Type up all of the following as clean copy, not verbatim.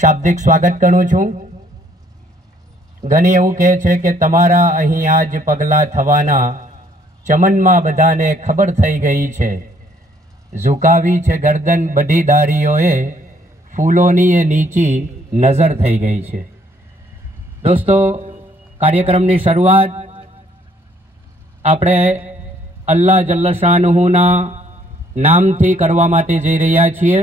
શાબ્દિક સ્વાગત કરું છું. ઘણી એવું કહે છે કે તમારા અહીં આજ પગલા થવાના ચમનમાં બધાને ખબર થઈ ગઈ છે. ઝુકાવી છે ગરદન બધી દાઢીઓએ, ફૂલોની એ નીચી નજર થઈ ગઈ છે. દોસ્તો, કાર્યક્રમની શરૂઆત આપણે અલ્લાહ જલ્લ શાનહુના નામથી કરવા માટે જઈ રહ્યા છીએ.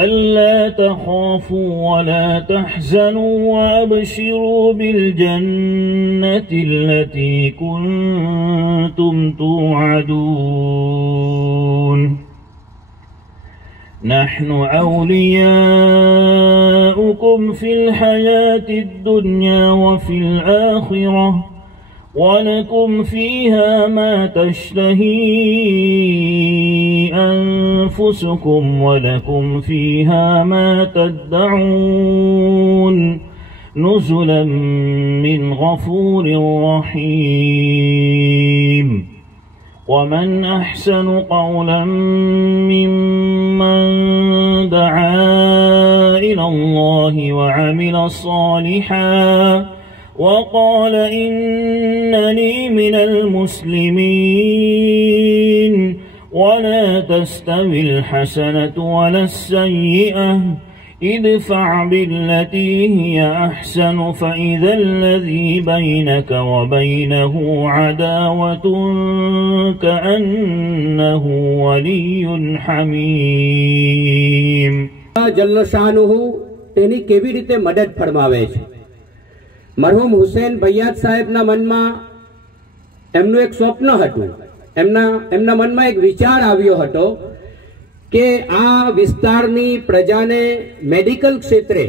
ألا تخافوا ولا تحزنوا وأبشروا بالجنة التي كنتم توعدون. نحن أولياؤكم في الحياة الدنيا وفي الآخرة ولكم فيها ما تشتهي أنفسكم ولكم فيها ما تدعون نزلا من غفور رحيم. ومن أحسن قولا ممن دعا إلى الله وعمل صالحا وقال إنني من المسلمين. ولا تستوي الحسنة ولا السيئة ادفع بالتي هي أحسن فإذا الذي بينك وبينه عداوة كأنه ولي حميم. જલ્લ શાનુહુ તેની કેવી રીતે મદદ ફરમાવે છે. મરહુમ હુસૈન ભૈયાત સાહેબના મનમાં એમનું એક સ્વપ્ન હતું. એમના મનમાં એક વિચાર આવ્યો હતો કે આ વિસ્તારની પ્રજાને મેડિકલ ક્ષેત્રે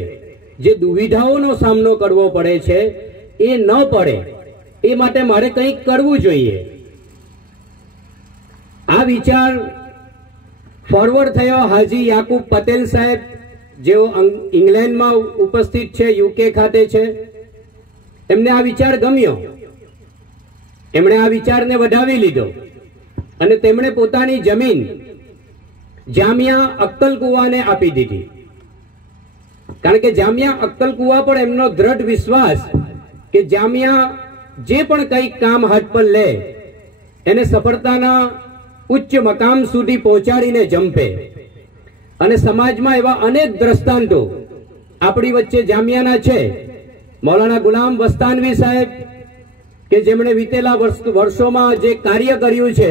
જે દુવિધાઓનો સામનો કરવો પડે છે એ ન પડે, એ માટે મારે કંઈક કરવું જોઈએ. આ વિચાર ફોરવર્ડ થયો હાજી યાકુબ પટેલ સાહેબ, જેઓ ઇંગ્લેન્ડમાં ઉપસ્થિત છે, યુકે ખાતે છે. એમને આ વિચાર ગમ્યો. એમણે આ વિચારને વધાવી લીધો અને તેમણે પોતાની જમીન જામિયા અક્કલકુવાને આપી દીધી. કારણ કે જામિયા અક્કલકુવા પર એમનો દ્રઢ વિશ્વાસ કે જામિયા જે પણ કંઈક કામ હાથ પર લે એને સફળતાના ઉચ્ચ મકામ સુધી પહોંચાડીને જંપે. અને સમાજમાં એવા અનેક દ્રષ્ટાંતો આપણી વચ્ચે જામિયાના છે. મૌલાના ગુલામ વસ્તાનવી સાહેબ કે જેમણે વીતેલા વર્ષોમાં જે કાર્ય કર્યું છે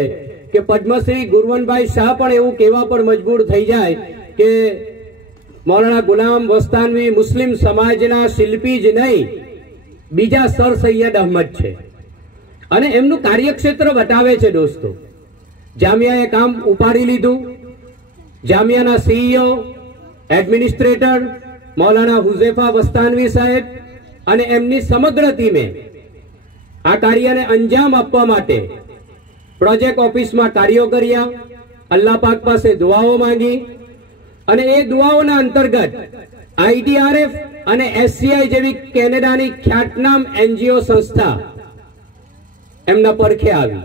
કે પદ્મશ્રી ગુરવનભાઈ શાહ પણ એવું કહેવા પર મજબૂર થઈ જાય કે મૌલાના ગુલામ વસ્તાનવી મુસ્લિમ સમાજના શિલ્પી જ નહીં, બીજા સર સૈયદ અહમદ છે. અને એમનું કાર્યક્ષેત્ર બતાવે છે. દોસ્તો, જામિયાએ કામ ઉપાડી લીધું. જામિયાના સીઈઓ, એડમિનિસ્ટ્રેટર મૌલાના હુઝેફા વસ્તાનવી સાહેબ અને એમની સમગ્ર ટીમે આ કાર્યને અંજામ આપવા માટે પ્રોજેક્ટ ઓફિસમાં કાર્યો કર્યા. અલ્લાહ પાક પાસે દુઆઓ માંગી અને એ દુઆઓના અંતર્ગત આઈડીઆરએફ અને એસસીઆઈ જેવી કેનેડાની ખ્યાતનામ એનજીઓ સંસ્થા એમના પડખે આવી.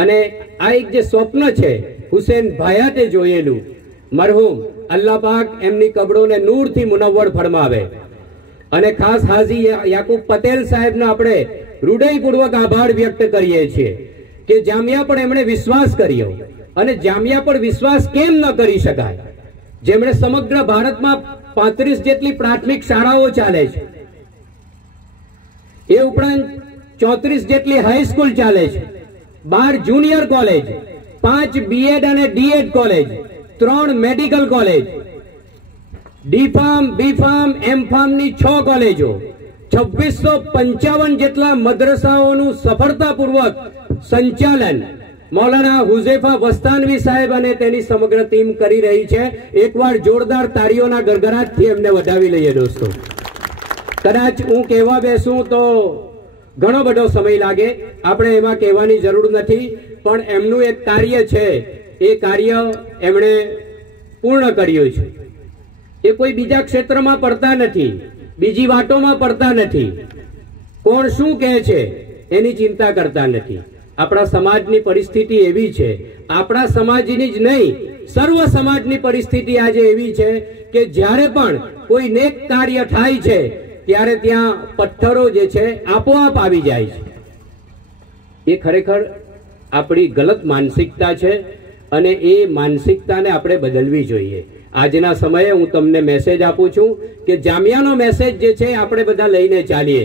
અને આ એક જે સ્વપ્ન છે હુસૈન ભાયાતે જોયેલું, મરહુમ અલ્લાહ પાક એમની કબરોને નૂરથી મુનવ્વર ફરમાવે. અને ખાસ હાજી યાકુબ પટેલ સાહેબનો આપણે હૃદયપૂર્વક આભાર વ્યક્ત કરીએ છીએ કે જામિયા પર એમણે વિશ્વાસ કર્યો. અને જામિયા પર વિશ્વાસ કેમ ન કરી શકાય, જેમણે સમગ્ર ભારતમાં 35 જેટલી પ્રાથમિક શાળાઓ ચાલે છે, એ ઉપરાંત 34 જેટલી હાઈસ્કૂલ ચાલે છે, 12 જુનિયર કોલેજ, 5 બીએડ અને ડીએડ કોલેજ, 3 મેડિકલ કોલેજ, ડી-ફાર્મ, બી-ફાર્મ, એમ-ફાર્મની 6 કોલેજો, 2655 જેટલા મદ્રસાઓનું સફળતાપૂર્વક સંચાલન મૌલાના હુઝેફા વસ્તાનવી સાહેબ અને તેની સમગ્ર ટીમ કરી રહી છે. એકવાર જોરદાર તાળીઓના ગડગડાટથી એમને વધાવી લઈએ દોસ્તો. કદાચ હું કહેવા બેસું તો ઘણો બધો સમય લાગે, આપણે એમાં કહેવાની જરૂર નથી, પણ એમનું એક કાર્ય છે, એ કાર્ય એમણે પૂર્ણ કર્યું છે. એ કોઈ બીજા ક્ષેત્રમાં પડતા નથી, બીજી વાતોમાં પડતા નથી, કોણ શું કહે છે એની ચિંતા કરતા નથી. આપણા સમાજની પરિસ્થિતિ એવી છે, આપણા સમાજની જ નહીં, સર્વ સમાજની પરિસ્થિતિ આજે એવી છે કે જ્યારે પણ કોઈ નેક કાર્ય થાય છે ત્યારે ત્યાં પથ્થરો જે છે આપોઆપ આવી જાય છે. એ ખરેખર આપણી ગલત માનસિકતા છે અને એ માનસિકતાને આપણે બદલવી જોઈએ. આજના સમયે હું તમને મેસેજ આપું છું કે જામિયાનો મેસેજ જે છે આપણે બધા લઈને ચાલીએ.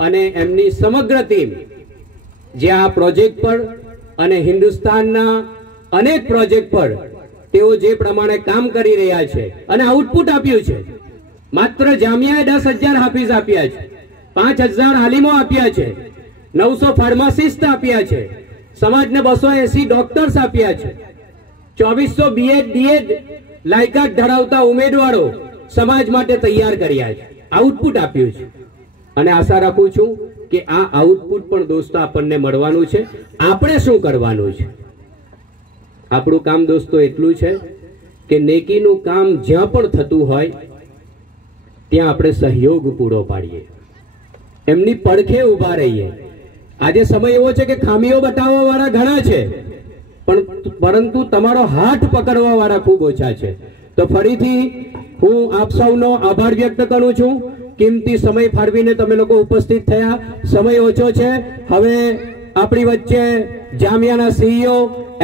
અને એમની સમગ્ર ટીમ જે આ પ્રોજેક્ટ પર અને હિન્દુસ્તાનના અનેક પ્રોજેક્ટ પર તેઓ જે પ્રમાણે કામ કરી રહ્યા છે અને આઉટપુટ આપ્યું છે. માત્ર જામિયાએ 10,000 હાફિઝ આપ્યા છે, 5,000 આલિમો આપ્યા છે, 900 ફાર્માસિસ્ટ આપ્યા છે, સમાજને 280 ડોક્ટર્સ આપ્યા છે, 2400 બીએડ ડીએડ લાયકાત ધરાવતા ઉમેદવારો સમાજ માટે તૈયાર કર્યા છે, આઉટપુટ આપ્યું છે. અને આશા રાખું છું કે આ આઉટપુટ પણ દોસ્તો આપણને મળવાનું છે. આપણે શું કરવાનું છે? આપણું કામ દોસ્તો એટલું છે કે નેકીનું કામ જ્યાં પણ થતું હોય ત્યાં આપણે સહયોગ પૂરો પાડીએ, એમની પડખે ઉભા રહીએ. આજે સમય એવો છે કે ખામીઓ બતાવવા વાળા ઘણા છે, પરંતુ તમારો હાથ પકડવા વાળા ખૂબ ઓછા છે. તો ફરીથી હું આપ સૌનો આભાર વ્યક્ત કરું છું. કિંમતી સમય ફાળવીને તમે લોકો ઉપસ્થિત થયા. સમય ઓછો છે. હવે આપણી વચ્ચે જામિયાના સીઈઓ,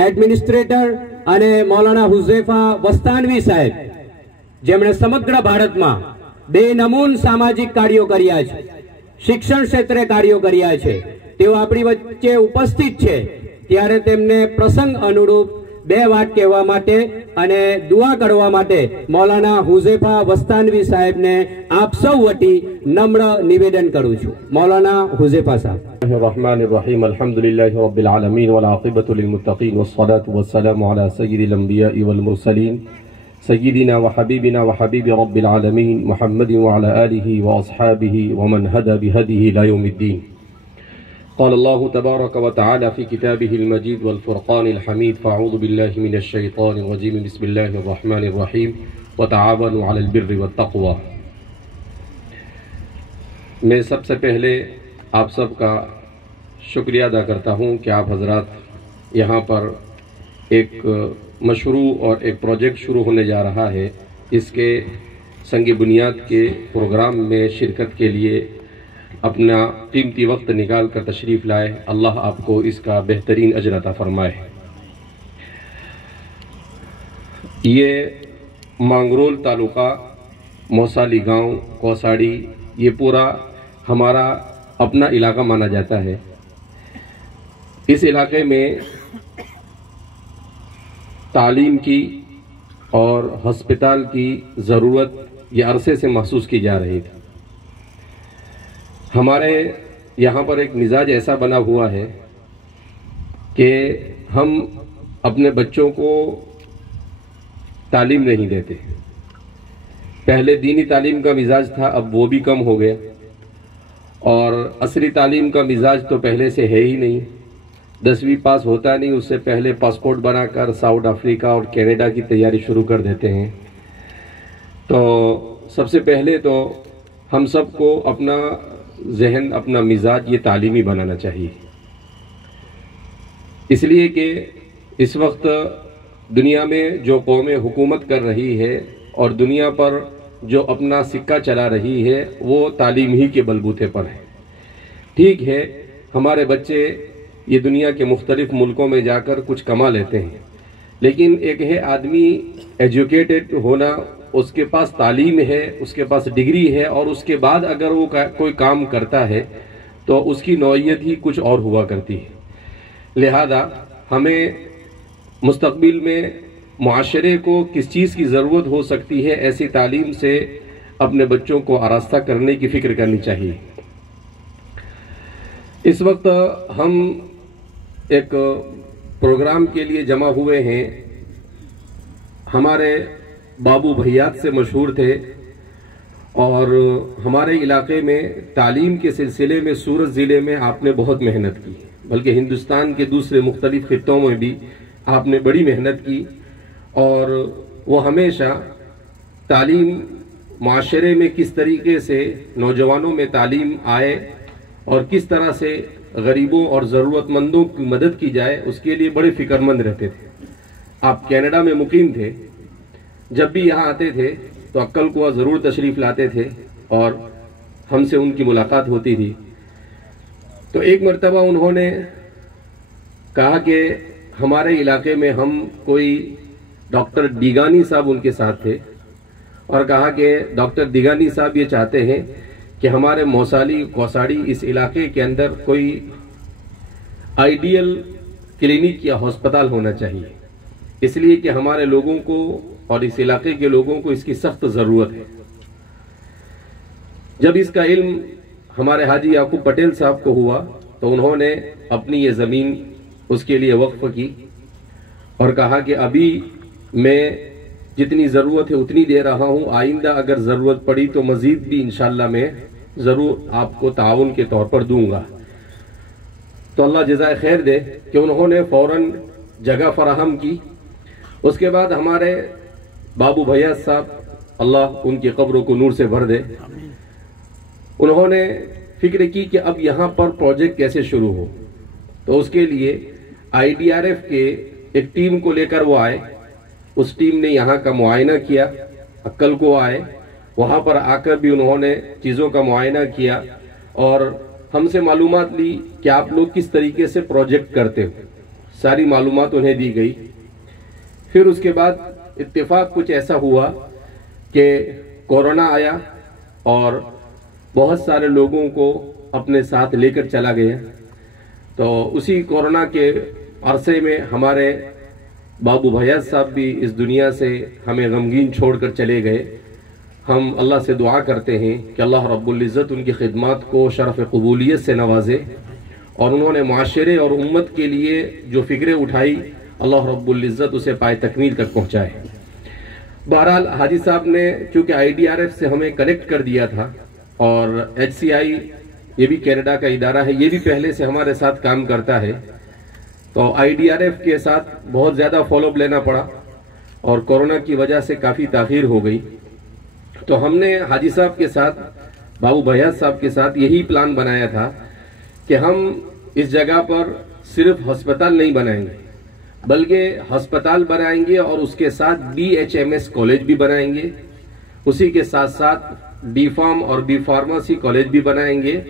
એડમિનિસ્ટ્રેટર અને મૌલાના હુઝૈફા વસ્તાનવી સાહેબ, જેમણે સમગ્ર ભારતમાં બેનમૂન સામાજિક કાર્યો કર્યા છે, શિક્ષણ ક્ષેત્રે કાર્યો કર્યા છે, તેઓ આપણી વચ્ચે ઉપસ્થિત છે. ત્યારે તેમને પ્રસંગ અનુરૂપ 2 વાત કહેવા માટે અને દુઆ કરવા માટે મૌલાના હુઝૈફા વસ્તાનવી સાહેબને આપ સૌ વતી નમ્ર નિવેદન કરું છું. મૌલાના હુઝૈફા સાહેબ. الرحمن الرحيم الحمد لله رب العالمين والعاقبة للمتقين والصلاة والسلام على سيد الأنبياء والمرسلين سيدنا وحبيبنا وحبيب رب العالمين محمد وعلى آله وأصحابه ومن هدى بهديه إلى يوم الدين. قال الله تبارك وتعالى في كتابه المجيد والفرقان الحميد: فأعوذ بالله من الشيطان الرجيم بسم الله الرحمن الرحيم وتعاونوا على البر والتقوى. میں سب سے پہلے آپ سب کا شکریہ ادا کرتا ہوں کہ آپ حضرات یہاں پر ایک مشروع اور ایک پروجیکٹ شروع ہونے جا رہا ہے، اس کے سنگ بنیاد کے پروگرام میں شرکت کے لیے اپنا قیمتی وقت نکال کر تشریف لائے. اللہ آپ کو اس کا بہترین اجر عطا فرمائے. یہ مانگرول تعلقہ، موسالی گاؤں، کوساڑی، یہ پورا ہمارا اپنا علاقہ مانا جاتا ہے. اس علاقے میں تعلیم کی اور ہسپتال کی ضرورت یہ عرصے سے محسوس کی جا رہی تھی. ہمارے یہاں پر ایک مزاج ایسا بنا ہوا ہے کہ ہم اپنے بچوں کو تعلیم نہیں دیتے. پہلے دینی تعلیم کا مزاج تھا، اب وہ بھی کم ہو گیا، اور عصری تعلیم کا مزاج تو پہلے سے ہے ہی نہیں. 10ویں پاس ہوتا نہیں، اس سے پہلے پاسپورٹ بنا کر ساؤتھ افریقہ اور کینیڈا کی تیاری شروع کر دیتے ہیں. تو سب سے پہلے تو ہم سب کو اپنا ذہن اپنا مزاج یہ تعلیمی بنانا چاہیے، اس لیے کہ اس وقت دنیا میں جو قومیں حکومت کر رہی ہے اور دنیا پر جو اپنا سکہ چلا رہی ہے وہ تعلیم ہی کے بلبوتے پر ہے۔ ٹھیک ہے، ہمارے بچے یہ دنیا کے مختلف ملکوں میں جا کر کچھ کما لیتے ہیں، لیکن ایک ہے آدمی ایجوکیٹڈ ہونا، اس کے پاس تعلیم ہے، اس کے پاس ڈگری ہے، اور اس کے بعد اگر وہ کوئی کام کرتا ہے تو اس کی نوعیت ہی کچھ اور ہوا کرتی ہے۔ لہذا ہمیں مستقبل میں معاشرے کو کس چیز کی ضرورت ہو سکتی ہے، ایسی تعلیم سے اپنے بچوں کو آراستہ کرنے کی فکر کرنی چاہیے۔ اس وقت ہم ایک پروگرام کے لیے جمع ہوئے ہیں، ہمارے بابو بھیات سے مشہور تھے، اور ہمارے علاقے میں تعلیم کے سلسلے میں سورت ضلع میں آپ نے بہت محنت کی، بلکہ ہندوستان کے دوسرے مختلف خطوں میں بھی آپ نے بڑی محنت کی، اور وہ ہمیشہ تعلیم معاشرے میں کس طریقے سے نوجوانوں میں تعلیم آئے اور کس طرح سے غریبوں اور ضرورت مندوں کی مدد کی جائے، اس کے لیے بڑے فکر مند رہتے تھے۔ آپ کینیڈا میں مقیم تھے، جب بھی یہاں آتے تھے تو عقل کو ضرور تشریف لاتے تھے اور ہم سے ان کی ملاقات ہوتی تھی۔ تو ایک مرتبہ انہوں نے کہا کہ ہمارے علاقے میں ہم کوئی ڈاکٹر دیگانی صاحب ان کے ساتھ تھے، اور کہا کہ ڈاکٹر دیگانی صاحب یہ چاہتے ہیں کہ ہمارے موسالی کوساڑی اس علاقے کے اندر کوئی آئیڈیل کلینک یا ہسپتال ہونا چاہیے، اس لیے کہ ہمارے لوگوں کو اور اس علاقے کے لوگوں کو اس کی سخت ضرورت ہے۔ جب اس کا علم ہمارے حاجی یعقوب پٹیل صاحب کو ہوا تو انہوں نے اپنی یہ زمین اس کے لیے وقف کی اور کہا کہ ابھی میں جتنی ضرورت ہے اتنی دے رہا ہوں، آئندہ اگر ضرورت پڑی تو مزید بھی انشاءاللہ میں ضرور آپ کو تعاون کے طور پر دوں گا۔ تو اللہ جزائے خیر دے کہ انہوں نے فوراً جگہ فراہم کی۔ اس کے بعد ہمارے بابو بھیا صاحب، اللہ ان کی قبروں کو نور سے بھر دے، انہوں نے فکر کی کہ اب یہاں پر پروجیکٹ کیسے شروع ہو۔ تو اس کے لیے IDRF کے ایک ٹیم کو لے کر وہ آئے، اس ٹیم نے یہاں کا معائنہ کیا، عقل کو آئے، وہاں پر آ کر بھی انہوں نے چیزوں کا معائنہ کیا اور ہم سے معلومات لی کہ آپ لوگ کس طریقے سے پروجیکٹ کرتے ہو، ساری معلومات انہیں دی گئی۔ پھر اس کے بعد اتفاق کچھ ایسا ہوا کہ کورونا آیا اور بہت سارے لوگوں کو اپنے ساتھ لے کر چلا گیا۔ تو اسی کورونا کے عرصے میں ہمارے بابو بھیات صاحب بھی اس دنیا سے ہمیں غمگین چھوڑ کر چلے گئے۔ ہم اللہ سے دعا کرتے ہیں کہ اللہ رب العزت ان کی خدمات کو شرف قبولیت سے نوازے، اور انہوں نے معاشرے اور امت کے لیے جو فکریں اٹھائی اللہ رب العزت اسے پائے تکمیل تک پہنچائے۔ بہرحال حاجی صاحب نے چونکہ IDRF سے ہمیں کنیکٹ کر دیا تھا، اور HCI یہ بھی کینیڈا کا ادارہ ہے، یہ بھی پہلے سے ہمارے ساتھ کام کرتا ہے، تو IDRF کے ساتھ بہت زیادہ فالو اپ لینا پڑا اور کورونا کی وجہ سے کافی تاخیر ہو گئی۔ تو ہم نے حاجی صاحب کے ساتھ، بابو بھیات صاحب کے ساتھ یہی پلان بنایا تھا کہ ہم اس جگہ پر صرف ہسپتال نہیں بنائیں گے، بلکہ ہسپتال بنائیں گے اور اس کے ساتھ BHMS کالج بھی بنائیں گے، اسی کے ساتھ ساتھ ڈی فارم اور بی فارمیسی کالج بھی بنائیں گے،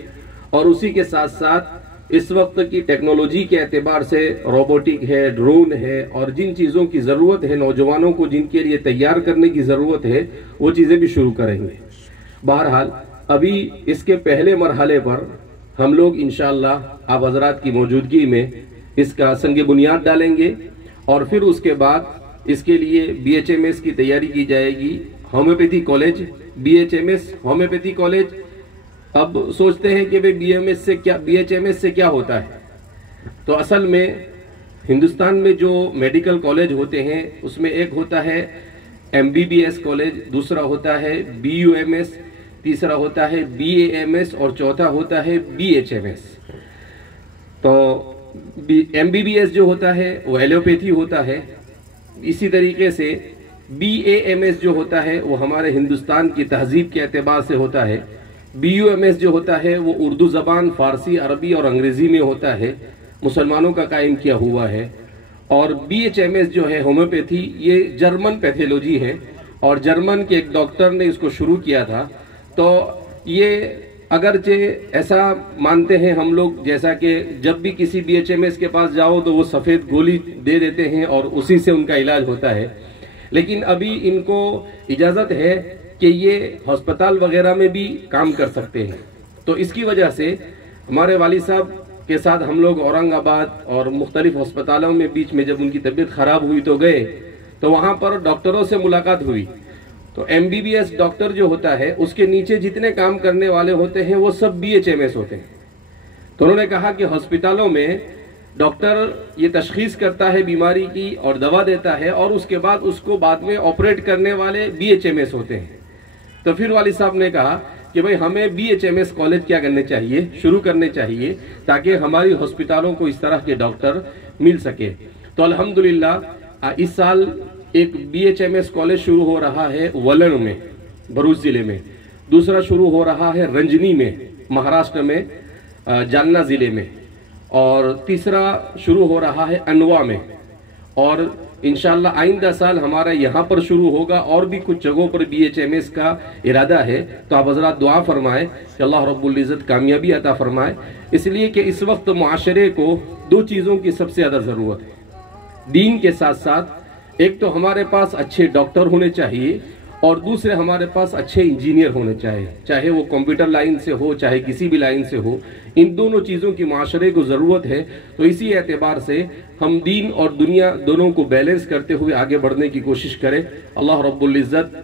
اور اسی کے ساتھ ساتھ اس وقت کی ٹیکنالوجی کے اعتبار سے روبوٹک ہے، ڈرون ہے، اور جن چیزوں کی ضرورت ہے نوجوانوں کو، جن کے لیے تیار کرنے کی ضرورت ہے، وہ چیزیں بھی شروع کریں گے۔ بہرحال ابھی اس کے پہلے مرحلے پر ہم لوگ انشاءاللہ آپ حضرات کی موجودگی میں اس کا سنگ بنیاد ڈالیں گے، اور پھر اس کے بعد اس کے لیے BHMS کی تیاری کی جائے گی۔ Homeopathy college, BHMS homeopathy college, اب سوچتے ہیں کہ BHMS سے کیا ہوتا ہے؟ تو اصل میں ہندوستان میں جو میڈیکل کالج ہوتے ہیں اس میں ایک ہوتا ہے MBBS کالج، دوسرا ہوتا ہے BUMS، تیسرا ہوتا ہے BAMS، اور چوتھا ہوتا ہے BHMS۔ تو MBBS جو ہوتا ہے وہ ایلوپیتھی ہوتا ہے، اسی طریقے سے BAMS جو ہوتا ہے وہ ہمارے ہندوستان کی تہذیب کے اعتبار سے ہوتا ہے، BUMS جو ہوتا ہے وہ اردو زبان، فارسی، عربی اور انگریزی میں ہوتا ہے، مسلمانوں کا قائم کیا ہوا ہے. اور BHMS جو ہے ہومیوپیتھی، یہ جرمن پیتھولوجی ہے اور جرمن کے ایک ڈاکٹر نے اس کو شروع کیا تھا. تو یہ اگرچہ ایسا مانتے ہیں ہم لوگ جیسا کہ جب بھی کسی BHMS کے پاس جاؤ تو وہ سفید گولی دے دیتے ہیں اور اسی سے ان کا علاج ہوتا ہے، لیکن ابھی ان کو اجازت ہے کہ یہ ہسپتال وغیرہ میں بھی کام کر سکتے ہیں. تو اس کی وجہ سے ہمارے والد صاحب کے ساتھ ہم لوگ اورنگ آباد اور مختلف ہسپتالوں میں بیچ میں جب ان کی طبیعت خراب ہوئی تو گئے، تو وہاں پر ڈاکٹروں سے ملاقات ہوئی. تو MBBS ڈاکٹر جو ہوتا ہے اس کے نیچے جتنے کام کرنے والے ہوتے ہیں وہ سب BHMS ہوتے ہیں. تو انہوں نے کہا کہ ہسپتالوں میں ڈاکٹر یہ تشخیص کرتا ہے بیماری کی اور دوا دیتا ہے، اور اس کے بعد اس کو بعد میں آپریٹ کرنے والے BHMS ہوتے ہیں. تو پھر والد صاحب نے کہا کہ بھئی ہمیں BHMS کالج کیا کرنے چاہیے، شروع کرنے چاہیے تاکہ ہماری ہسپتالوں کو اس طرح کے ڈاکٹر مل سکے. تو الحمدللہ اس سال ایک BHMS کالج شروع ہو رہا ہے ولن میں، بھروچ ضلع میں. دوسرا شروع ہو رہا ہے رنجنی میں، مہاراشٹر میں، جالنا ضلع میں. اور تیسرا شروع ہو رہا ہے انوا میں. اور انشاءاللہ آئندہ سال ہمارا یہاں پر شروع ہوگا، اور بھی کچھ جگہوں پر BHMS کا ارادہ ہے. تو آپ حضرات دعا فرمائیں کہ اللہ رب العزت کامیابی عطا فرمائے، اس لیے کہ اس وقت معاشرے کو دو چیزوں کی سب سے زیادہ ضرورت ہے دین کے ساتھ ساتھ. ایک تو ہمارے پاس اچھے ڈاکٹر ہونے چاہیے، اور دوسرے ہمارے پاس اچھے انجینئر ہونے چاہیے، چاہے وہ کمپیوٹر لائن سے ہو چاہے کسی بھی لائن سے ہو. ان دونوں چیزوں کی معاشرے کو ضرورت ہے. تو اسی اعتبار سے ہم دین اور دنیا دونوں کو بیلنس کرتے ہوئے آگے بڑھنے کی کوشش کریں. اللہ رب العزت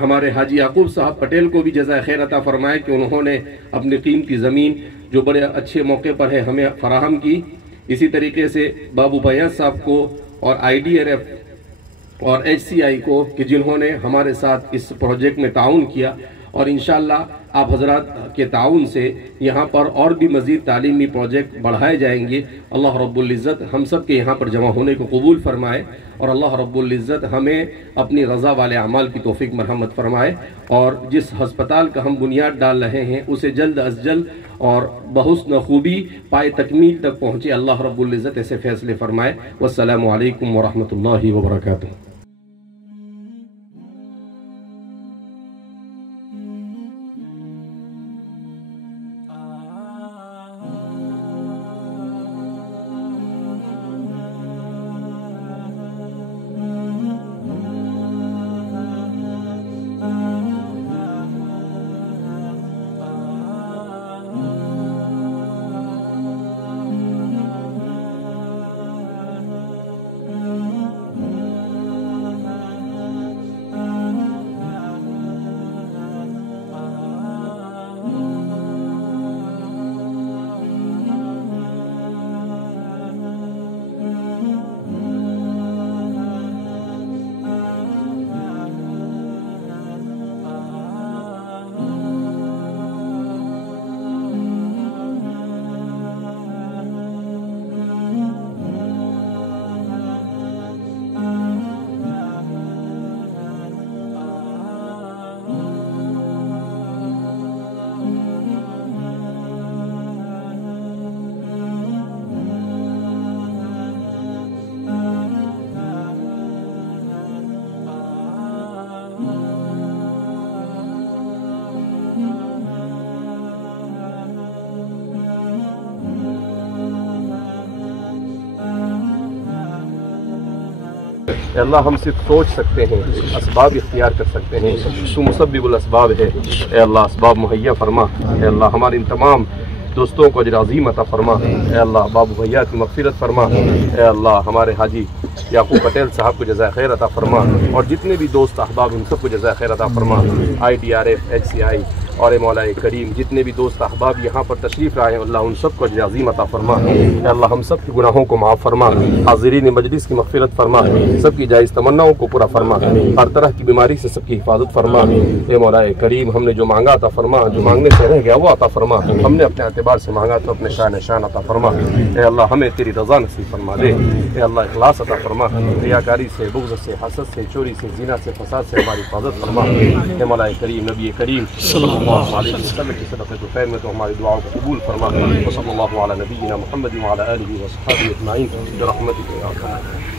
ہمارے حاجی یعقوب صاحب پٹیل کو بھی جزائے خیر عطا فرمائے کہ انہوں نے اپنی قیمتی زمین جو بڑے اچھے موقع پر ہے ہمیں فراہم کی. اسی طریقے سے بابو بیاض صاحب کو اور IDRF اور HCI کو کہ جنہوں نے ہمارے ساتھ اس پروجیکٹ میں تعاون کیا. اور انشاءاللہ آپ حضرات کے تعاون سے یہاں پر اور بھی مزید تعلیمی پروجیکٹ بڑھائے جائیں گے. اللہ رب العزت ہم سب کے یہاں پر جمع ہونے کو قبول فرمائے، اور اللہ رب العزت ہمیں اپنی رضا والے اعمال کی توفیق مرحمت فرمائے. اور جس ہسپتال کا ہم بنیاد ڈال رہے ہیں اسے جلد از جلد اور بحسن خوبی پائے تکمیل تک پہنچے. اللہ رب العزت ایسے فیصلے فرمائے. والسلام علیکم ورحمۃ اللہ وبرکاتہ. اے اللہ ہم صرف سوچ سکتے ہیں، اسباب اختیار کر سکتے ہیں، تو مسبب الاسباب ہے. اے اللہ اسباب مہیا فرما. اے اللہ ہمارے ان تمام دوستوں کو اجر عظیم عطا فرما. اے اللہ بابو بھیا کی مغفرت فرما. اے اللہ ہمارے حاجی یعقوب پٹیل صاحب کو جزائے خیر عطا فرما، اور جتنے بھی دوست احباب ان سب کو جزائے خیر عطا فرما. IDRF HCI اور اے مولا کریم جتنے بھی دوست احباب یہاں پر تشریف لائے ہیں اللہ ان سب کو اجر عظیم عطا فرما. اے اللہ ہم سب کے گناہوں کو معاف فرما، حاضرین مجلس کی مغفرت فرما، سب کی جائز تمناؤں کو پورا فرما، ہر طرح کی بیماری سے سب کی حفاظت فرما. اے مولا کریم ہم نے جو مانگا عطا فرما، جو مانگنے سے رہ گیا وہ عطا فرما. ہم نے اپنے اعتبار سے مانگا تو اپنے شان نشان عطا فرما. اے اللہ ہمیں تیری رضا نصیب فرما دے. اے اللہ اخلاص عطا فرما، ریاکاری سے، بغض سے، حسد سے، چوری سے، زنا سے، فساد سے ہماری حفاظت فرما. اے مولا کریم نبی کریم اللہ علیہ وسلم کی صدقے طفیل میں تو ہماری دعاؤں کو قبول فرما وصلی اللہ علی نبینا محمد وعلی آلہ وصحبہ اجمعین برحمتک یا ارحم الراحمین.